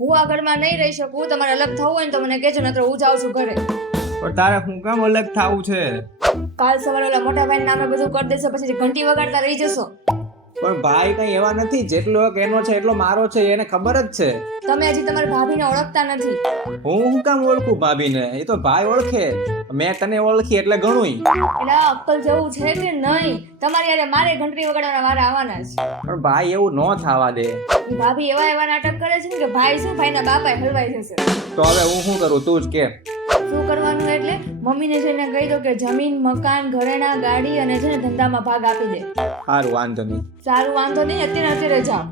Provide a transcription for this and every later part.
હું આ ઘરમાં નહીં રહી શકું. તમારે અલગ થવું હોય ને તો મને કહેજો, નહીતર હું જાઉં છું ઘરે. પણ તારે હું કામ અલગ થાવું છે? કાલ સવારે ઓલા મોટા ભાઈ નામે બધું કરી દેશો, પછી ઘંટી વગાડતા રહી જશો. પણ ભાઈ કઈ એવા નથી, જેટલો હક એનો છે એટલો મારો છે, એને ખબર જ છે. તમે હજી તમારી ભાભીને ઓળખતા નથી. હું કામ ઓળખું ભાભીને? એ તો ભાઈ ઓળખે. મેં તને ઓળખી એટલે ઘણું. એટલે આ અક્કલ જેવું છે કે નહીં? તમારી યારે મારે ઘંટડી વગાડવાના વારા આવવાના છે. પણ ભાઈ એવું ન થવા દે. ઈ ભાભી એવા નાટક કરે છે ને કે ભાઈ શું ભાઈના બાપાએ હલવાઈ જશે. તો હવે હું શું કરું, તું જ કે. શું કરવાનું એટલે મમ્મીને જઈને કહી દો કે જમીન, મકાન, ઘરેણા, ગાડી અને છે ને ધંધામાં ભાગ આપી દે. સારું, વાંધો નહીં. સારું, વાંધો નહીં. અત્યારે જાઓ.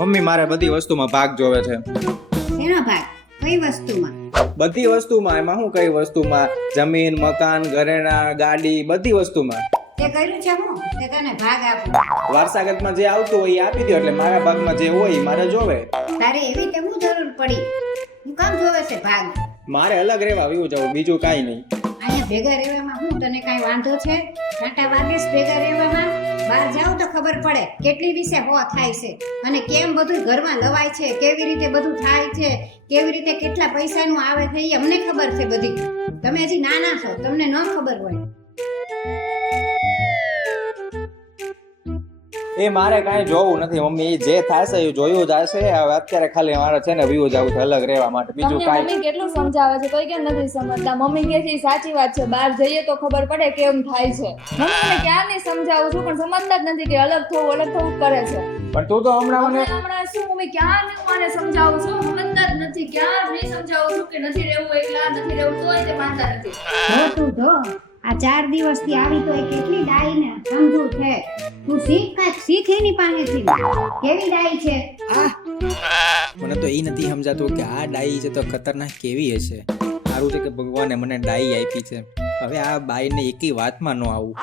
મમ્મી મારે બધી વસ્તુમાં ભાગ જોવે છે. એનો ભાગ કઈ વસ્તુમાં? બધી વસ્તુમાં. એમાં શું કઈ વસ્તુમાં? જમીન, મકાન, ઘરેણા, ગાડી, બધી વસ્તુમાં. તે કર્યું છે હું તે તને ભાગ આપું. વારસાગતમાં જે આવતું હોય એ આપી દો, એટલે મારા ભાગમાં જે હોય એ મારે જોવે. તારે એવી તે હું જરૂર પડી? હું કામ જોવે છે ભાગ? મારે અલગ રહેવા વ્યુ જવું, બીજું કાંઈ નહીં. અહીંયા ભેગા રહેવામાં હું તને કાંઈ વાંધો છે? કાંટા વાગે છે ભેગા રહેવામાં? બહાર જાવ તો ખબર પડે કેટલી વિશે હો થાય છે અને કેમ બધું ઘરમાં લવાય છે, કેવી રીતે બધું થાય છે, કેવી રીતે કેટલા પૈસાનું આવે છે એ અમને ખબર છે બધી. તમે હજી નાના છો, તમને ન ખબર હોય. એ મારે કાંઈ જોવું નથી મમ્મી, એ જે થશે એ જોયું જ હશે. હવે અત્યારે ખાલી મારે છે ને વ્યુ જવું છે અલગ રહેવા માટે, બીજું તમને કાંઈ. મમ્મી કેટલું સમજાવે છે તોય કેમ નથી સમજતા? મમ્મી કહે છે ઈ સાચી વાત છે, બહાર જઈએ તો ખબર પડે કેમ થાય છે. મમ્મીને ક્યારની સમજાવું છું પણ સમજતા જ નથી કે અલગ થવું જ કરે છે. પણ તું તો હમણાં મને હમણાં શું મમ્મી ક્યારની હું આને સમજાવું છું, સમજતા જ નથી. ક્યાં નહીં સમજાવું છું કે નથી રહેવું એકલા, નથી રહેવું તોય તે માનતા નથી. જો તું જો આ 4 દિવસથી આવી તો એ કેટલી ડાઈ ને સમજુ છે. તું શીખ એની પાસેથી કેવી ડાઈ છે. મને તો એ નથી સમજાતું કે આ ડાઈ છે તો ખતરનાક કેવી હશે. સારું છે કે ભગવાને મને ડાઈ આપી છે. હવે આ બાઈને એકી વાતમાં ન આવું.